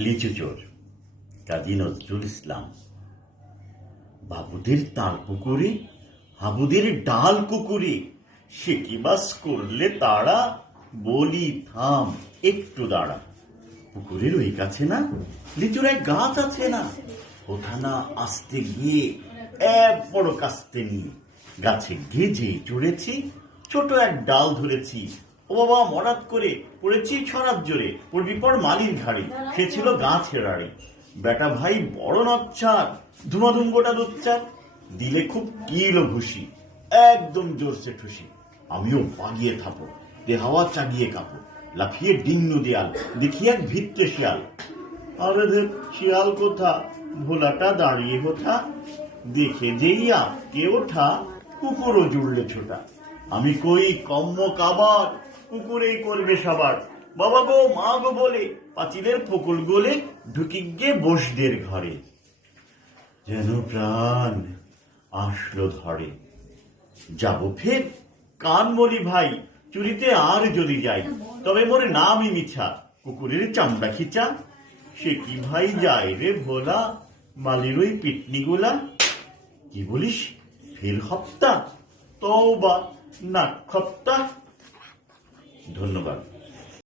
লিচু চোর কাজী নজরুল ইসলাম। বাবুদের তাল পুকুরে হাবুদের ডাল কুকুরে, সে কি বাস করলে তারা, বলি থাম একটু দাঁড়া। পুকুরের ওই কাছে না লিচুর এক গাছ আছে না, ওঠা না আসতে গিয়ে এক বড় কাস্তে নিয়ে গাছে গেজে চড়েছি, ছোট এক ডাল ধরেছি। ও বাবা মরাত করে পড়েছি ছড়ার জোরে, পড়বি পর মালির ঘাড়ে, সে ছিল গাছের আড়ে। বেটা ভাই বড় নচ্ছার, ধুমাধুম গোটা দুচ্চার, দিলে খুব কিলো ঘুষি, একদম জোরসে ঠুসি। আমিও বাগিয়ে থাপো, দে হাওয়া চাগিয়ে কাপো, লাফিয়ে ডিঙ্গু দেয়াল, দেখি এক ভিতকে শিয়াল। আরে দেখ শিয়াল কোথা, ভোলাটা দাঁড়িয়ে কোথা, দেখে যেই আটকে ওঠা, কুকুরও জুড়লে ছোটা। আমি কই কম্ম কাবার, কুকুরেই করবে সবার। বাবা গো মা গো বলে পাঁচিলের ফকুল গোলে ঢুকি গে বসদের ঘরে। যেন প্রাণ আসলো ধরে, যাব ফের কান মরি ভাই, চুরিতে আর যদি যাই, তবে মোর নামই মিছা, কুকুরের চামড়া খিচা। সে কি ভাই যায় রে ভোলা, মালির ওই পিটনি গোলা। কি বলিস ফের হপ্তা, তওবা না খপ্তা। ধন্যবাদ।